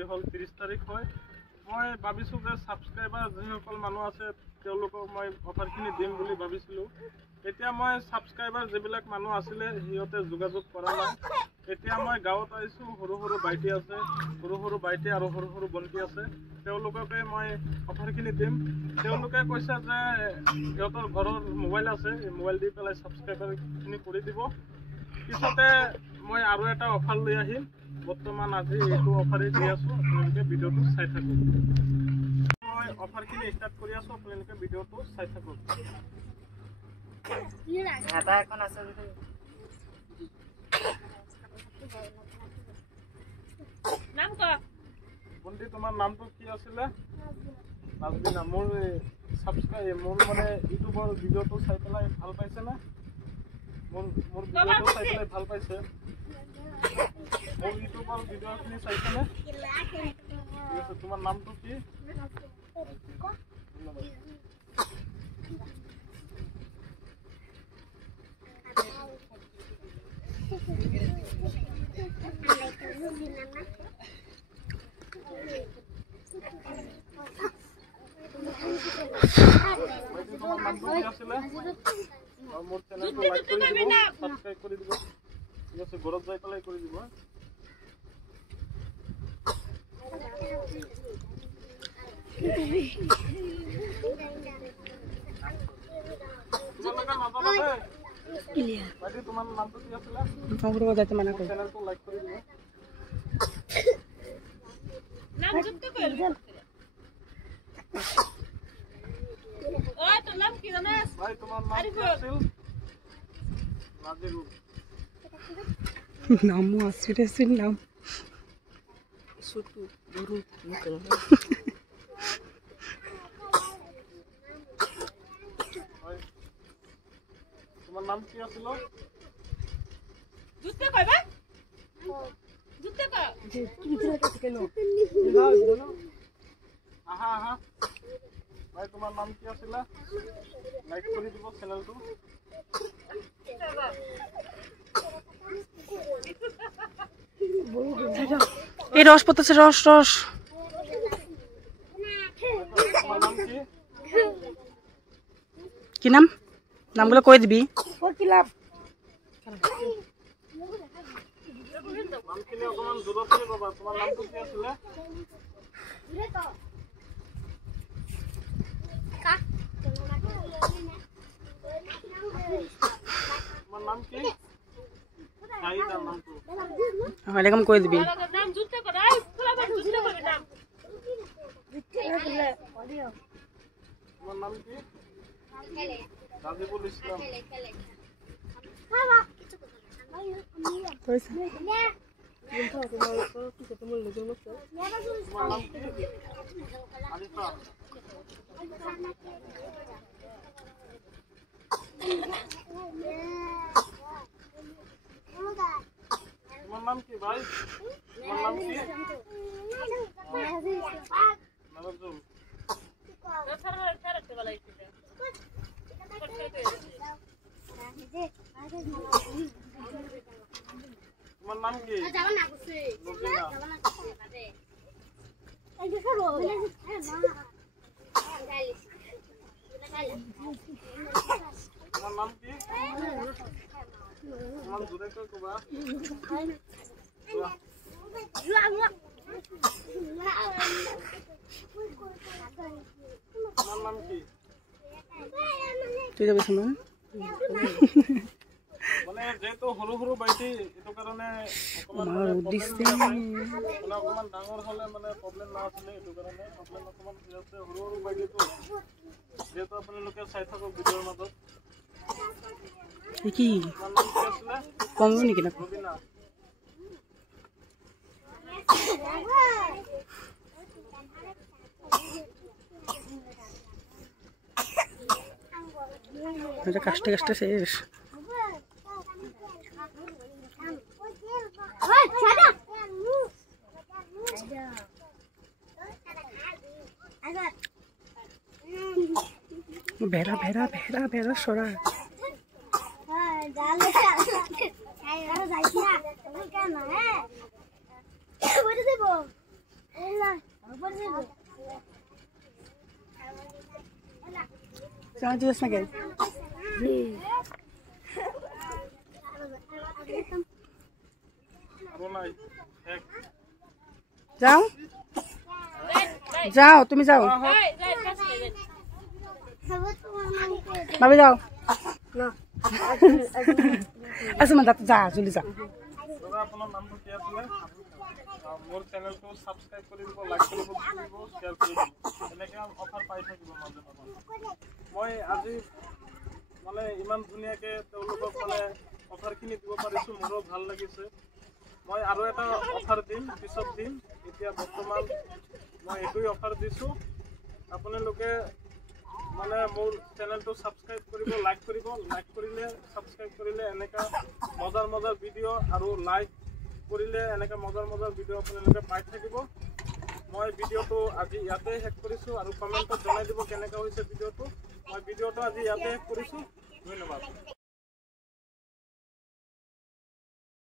আজি হল 30 তাৰিখ হয় মই ভাবিছো যে সাবস্ক্ৰাইবাৰ যিসকল মানুহ আছে তেওঁলোকক মই অফাৰখিনি দিম বুলি ভাবিছিলো এতিয়া মই সাবস্ক্ৰাইবাৰ যিবিলাক মানুহ আছিল হিয়তে যোগাযোগ কৰা নাই এতিয়া মই গাঁৱত আইছো সৰু সৰু বাইটি আছে সৰু বাইটি আৰু সৰু বন্তি আছে তেওঁলোককে মই অফাৰখিনি দিম তেওঁলোকে কৈছে যে সিহঁতৰ ঘৰৰ মোবাইল আছে এই মোবাইল দি পেলাই সাবস্ক্ৰাইবাৰখিনি কৰি দিব পিছতে মই আৰু এটা অফাৰ লৈ আহিম বৰ্তমান আজি এইটো অফাৰে দি আছো আপোনালোকে ভিডিঅ'টো চাই থাকক মই অফাৰখিনি ষ্টাৰ্ট কৰি আছো আপোনালোকে ভিডিঅ'টো চাই থাকক এটা এখন আছে যদি নাম ক বন্তি তোমাৰ নামটো কি আছিলে নাজবিনা মোৰ সাবস্ক্ৰাইব মোৰ মানে ইউটিউবৰ ভিডিঅ'টো চাই পেলাই ভাল পাইছে না মোৰ ভিডিঅ'টো চাই পেলাই ভাল পাইছে মোৰ ইউটিউবৰ ভিডিঅ'খিনি চাইছে না ঠিক আছে তোমাৰ নামটো কি মোৰ চেনেলটো লাইক কৰি দিব সাবস্ক্ৰাইব কৰি দিব ঠিক আছে ঘৰত যাই পেলাই কৰি দিব তোমাৰ নামটো কি আছিলে চেনেলটো লাইক কৰি দিব নাম যুক্ত কৰি ওই তোর নাম কি জানিস ভাই তোমার নাম কি আছিল নাজিরুল নামও আছে নাম ছোটু বড় নিকল তোমার নাম কি আছিল জুতে কইবা জুতে ক কি ভিতরে আছে কেন আহা ভাই তোমার নাম কি আছিল লাইক কৰি দিব চেনেলটো এই ৰস পড়তেছে ৰস তোমাৰ নাম কি নাম নামগুলো কই দিবি নামখিনি অকমান দূৰত কৰি ক'বা তোমাৰ নামটো কি আছিল তোমার নাম কি সাইদার নামটো এরকম কই দিবি নাম জুতে কর আই ফুলা বল জুতে কর নাম তোমার নাম কি রাজিবুল ইসলাম আরিফা তোমার নাম কি ভাই তোমার নাম কি নাজুল তোমার নাম কি তোমার নাম কি তোমার জোরে কই কবা তোমার নাম কি তুই যাবি শুনো মানে যেহেতু সৰু বাইটি এটো কাৰণে অকমান ডাঙৰ হলে মানে প্ৰবলেম না আছিলে এটো কাৰণে প্ৰবলেম অকমান আছে সৰু বাইটিটো যেহেতু আপোনালোকে চাই থাকক ভিডিঅ'ৰ মাজত কি কম নেকি না ৰবিনা এটা কাষ্টে শেষ ভেড়া ভেড়া ভেড়া ভেড়া সৰা Jangan jelas lagi. আৰু নাই এক যাও যাও তুমি যাও ভাবি যাও আছে মানে যা জলদি যা দাদা আপোনাৰ নামটো কি আছিলে মোৰ চেনেলটো সাবস্ক্ৰাইব কৰি দিব লাইক কৰিব শ্বেয়াৰ কৰি দিব এনেকৈ অফাৰ পাই থাকিব মাজে মাজে মই আজি মানে ইমান ধুনীয়াকৈ তেওঁলোকক মানে অফাৰখিনি দিব পাৰিছোঁ মোৰো ভাল লাগিছে মই আৰু এটা অফাৰ দিম পিছত দিম এতিয়া বৰ্তমান মই এইটোই অফাৰ দিছোঁ আপোনালোকে মানে মোৰ চেনেলটো সাবস্ক্ৰাইব কৰিব লাইক কৰিলে সাবস্ক্ৰাইব কৰিলে এনেকা মজাৰ ভিডিঅ' আৰু লাইক কৰিলে এনেকা মজাৰ ভিডিঅ' আপোনালোকে পাই থাকিব মই ভিডিঅ'টো আজি ইয়াতে শেষ কৰিছোঁ আৰু কমেণ্টত জনাই দিব কেনেকা হৈছে ভিডিঅ'টো মই ভিডিঅ'টো আজি ইয়াতে শেষ কৰিছোঁ ধন্যবাদ